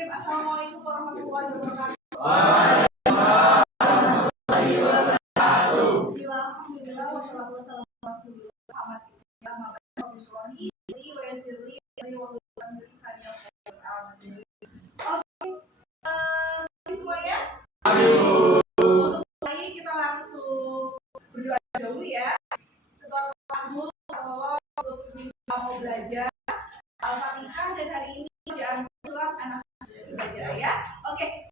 Assalamualaikum warahmatullahi wabarakatuh. Warahmatullahi wabarakatuh. Bismillahirrahmanirrahim. Wassalatu wassalamu ala Rasulillah Muhammad semuanya. Untuk mulai kita langsung berdoa dahulu ya. Ketua Agung Allah untuk mau belajar Al-Fatihah dan hari ini diambil surat An-Nas belajar ya. Oke.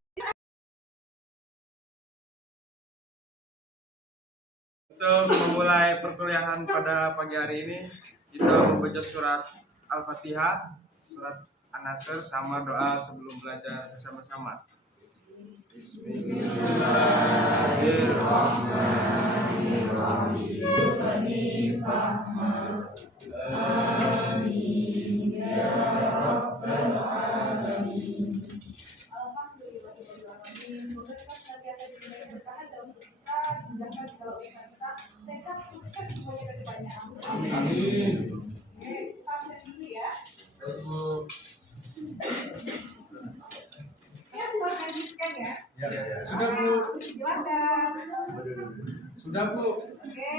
Untuk memulai perkuliahan pada pagi hari ini, kita membaca surat Al-Fatihah, surat An-Nasr, sama doa sebelum belajar bersama-sama. Bismillahirrahmanirrahim. Amin ya rabbal alamin. Alhamdulillahirrahmanirrahim. Semoga kita senantiasa diberi berkah dalam hidup kita, dimudahkan segala urusan kita, sehat, sukses semuanya ke depannya. Amin. Oke, kita absen dulu ya. Ya, silakan di-scan ya. Sudah, Bu. Silakan. Sudah, Bu. Oke.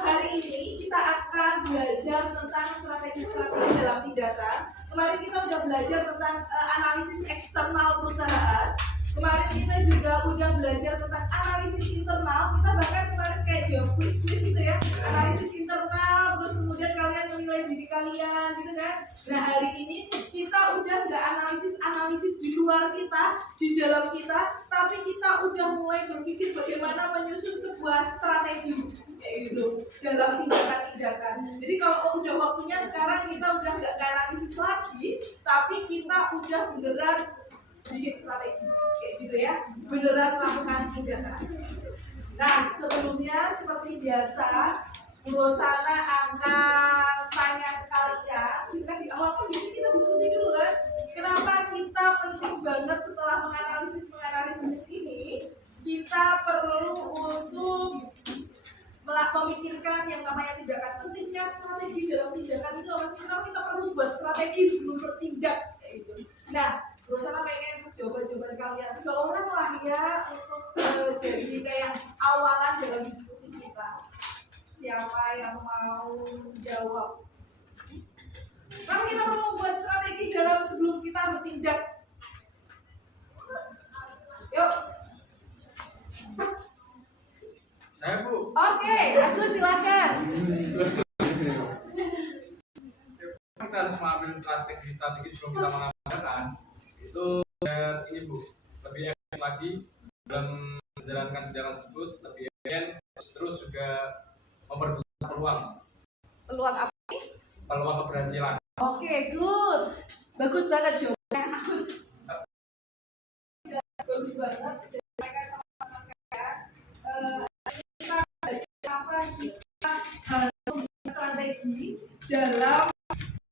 Hari ini kita akan belajar tentang strategi-strategi dalam tindakan. Kemarin kita udah belajar tentang analisis eksternal perusahaan. Kemarin kita juga udah belajar tentang analisis internal. Kita bahkan kemarin kayak jawab quiz-quiz gitu ya. Analisis internal, terus kemudian kalian menilai diri kalian gitu kan. Nah hari ini kita udah nggak analisis di luar kita, di dalam kita, tapi kita udah mulai berpikir bagaimana menyusun sebuah strategi kayak gitu dalam tindakan-tindakan. Jadi kalau udah waktunya sekarang kita udah nggak analisis lagi, tapi kita udah beneran bikin strategi kayak gitu ya, beneran melakukan tindakan. Nah sebelumnya seperti biasa, Bu Rosana akan tanya ke kalian. Kita di awal kan biasanya kita diskusi dulu kan, kenapa kita penting banget setelah menganalisis ini, kita perlu untuk memikirkan yang namanya tindakan. Pentingnya strategi dalam tindakan itu apa sih? Kenapa kita perlu buat strategi sebelum bertindak kayak gitu. Nah, gue sama pengen jawaban-jawaban kalian. 3 orang lah ya untuk jadi kayak awalan dalam diskusi kita. Siapa yang mau jawab? Kenapa kita perlu membuat strategi dalam sebelum kita bertindak? Yuk. Saya, Bu. Oke, aku silakan. Kita harus mengambil strategi sebelum kita mengamalkan. Itu ini, Bu, lebih efektif lagi dalam menjalankan tindakan tersebut, lebih efisien, terus juga memperbesar peluang. Peluang apa nih? Peluang keberhasilan. Oke, good. Bagus banget jawabannya. Bagus banget. Mereka sama kayak kita belajar apa kita harus membuat strategi dalam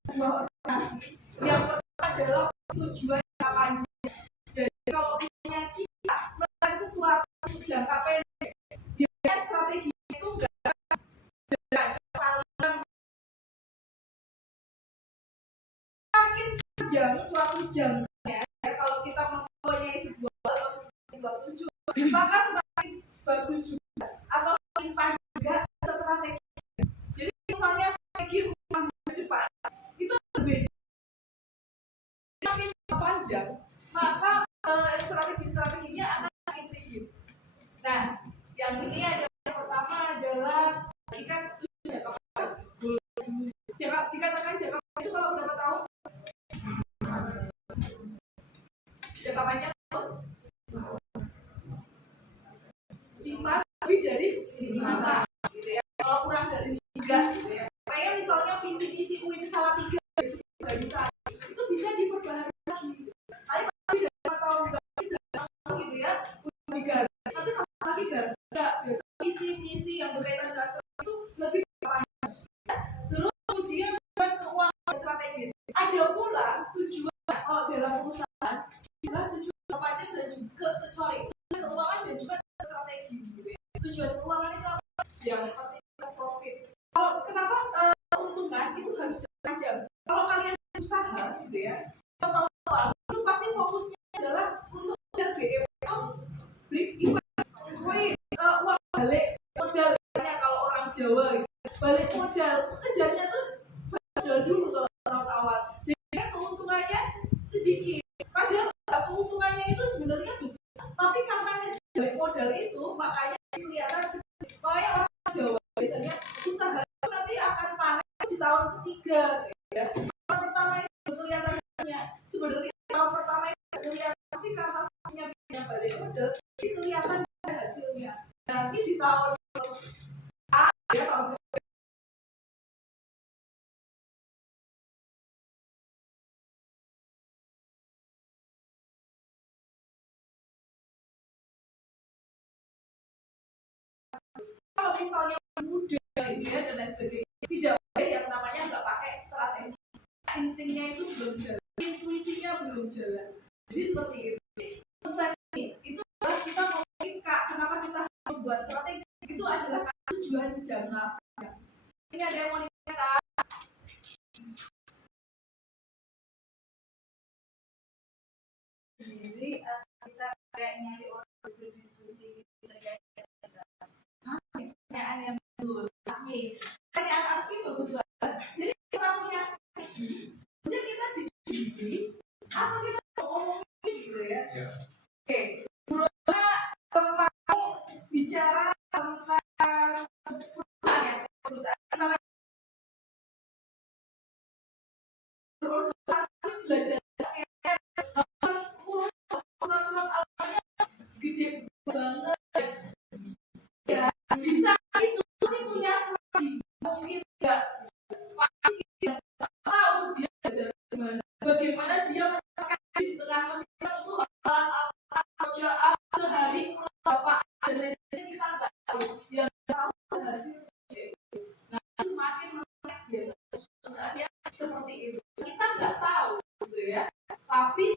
sebuah organisasi. Yang pertama adalah tujuan jangka panjang. Jadi kalau misalnya kita melakukan sesuatu jangka pendek, biasanya strategi itu enggak panjang suatu jangkanya ya, kalau kita mempunyai sebuah tujuan maka semakin bagus juga atau semakin panjang juga strategi. Jadi misalnya strategi rumah ke depan itu berbeda, semakin panjang maka strategi-strateginya akan semakin rigid. Nah yang ini adalah yang pertama adalah ikan jangka panjang. Dikatakan jangka panjang itu kalau berapa tahun? Jangka panjang 5 lebih dari 5 tahun gitu ya. Kalau kurang dari 3 gitu ya. Kayak misalnya visi UIN salah 3 nggak bisa, itu bisa diperbaharui lagi. Tapi lebih dari 5 tahun nggak tujuan keuangan dan juga strategis gitu ya. Tujuan keuangan itu apa? Yang seperti profit. Kalau kenapa keuntungan itu harus ada? Kalau kalian usaha gitu ya, tahun lalu itu pasti fokusnya adalah untuk mengejar BEP atau break even. Uang balik modalnya kalau orang Jawa gitu. Balik modal kejarnya tuh modal dulu kalau tahun awal. Jadi keuntungannya sedikit. Padahal keuntungannya itu sebenarnya besar. Tapi karena balik modal itu makanya kelihatan sedikit. Makanya orang Jawa biasanya usaha itu nanti akan panen di tahun ketiga. Ya. Tahun pertama itu kelihatannya sebenarnya tahun pertama itu kelihatan, tapi karena fokusnya balik modal, jadi kelihatan hasilnya. Nanti di tahun ya tahun kalau misalnya muda ya dan lain sebagainya tidak boleh yang namanya nggak pakai strategi, instingnya itu belum jalan, intuisinya belum jalan. Jadi seperti itu. Pesan itu adalah kita ngomongin kenapa kita harus membuat strategi itu adalah tujuan jangka panjang. Ini ada yang mau dikatakan? Jadi kita kayak nyari orang berdiskusi terkait pertanyaan yang bagus. Pertanyaan Asmi bagus banget. Jadi kita punya strategi, bisa kita dididik atau kita ngomongin gitu ya. Oke, Bruna mau bicara tentang perusahaan belajar surat awalnya gede banget ya, bisa itu sih punya strategi, mungkin nggak pasti tidak tahu dia belajar bagaimana dia menekan di tengah musim itu orang kerjaan sehari bapak dan lain sebagainya, kita nggak tahu, yang tahu hasilnya. Nah semakin menarik biasa susahnya seperti itu, kita nggak tahu gitu ya, tapi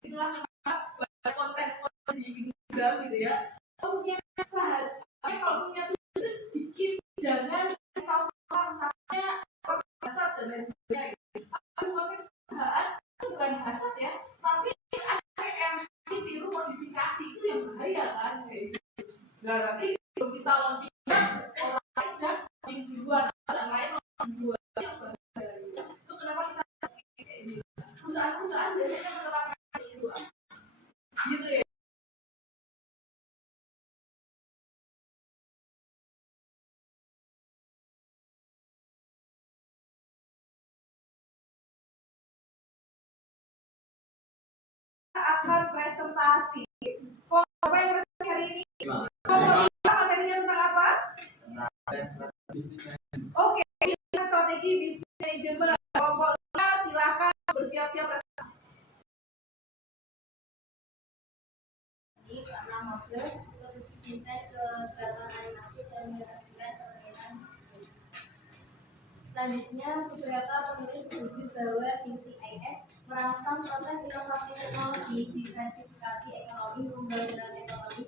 itulah kenapa banyak konten di Instagram gitu ya, kalau punya rahasia, kalau punya itu dikit, jangan tahu orang namanya hasad dan lain sebagainya. Tapi konteks perusahaan itu bukan hasad ya, tapi ada yang tiru modifikasi, itu yang bahaya kan kayak gitu. Nah nanti kalau kita launchingnya orang lain dah launching duluan, yang lain launching duluan, yang bahaya gitu. Itu kenapa kita kayak ini, perusahaan-perusahaan biasanya menerapkan itu gitu ya. Kita akan presentasi. Kok apa yang presentasi hari ini? Materinya tentang apa? Oke, strategi bisnis manajemen. Kelompoknya silakan bersiap-siap presentasi. Karena model ketujuh desain kegiatan animasi dan menjelaskan permainan. Selanjutnya, beberapa penulis setuju bahwa CCIS merangsang proses inovasi teknologi, diversifikasi ekonomi, pembangunan ekonomi.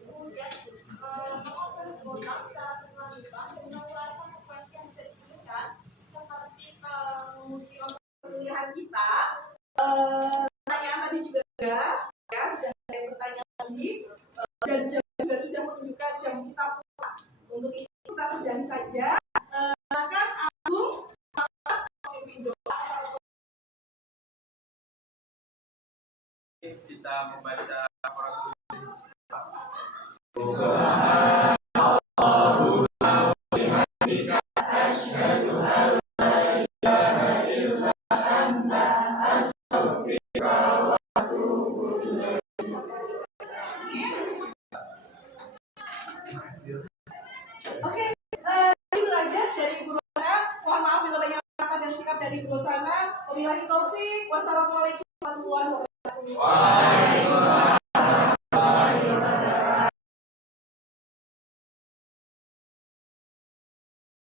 Kemudian, mengoper kota secara berkelanjutan dan mengeluarkan frekuensi yang bisa digunakan seperti menguji Pilihan kita. Pertanyaan tadi juga ada, ya sudah ada yang bertanya lagi, dan jam juga sudah menunjukkan jam kita pulang. Untuk itu kita sudahi saja. Silakan Agung memimpin doa. Kita membaca para tulis. Oke, itu aja dari Guru Sana. Mohon maaf bila banyak kata dan sikap dari Guru Sana. Wabillahi taufik. Wassalamualaikum warahmatullahi wabarakatuh.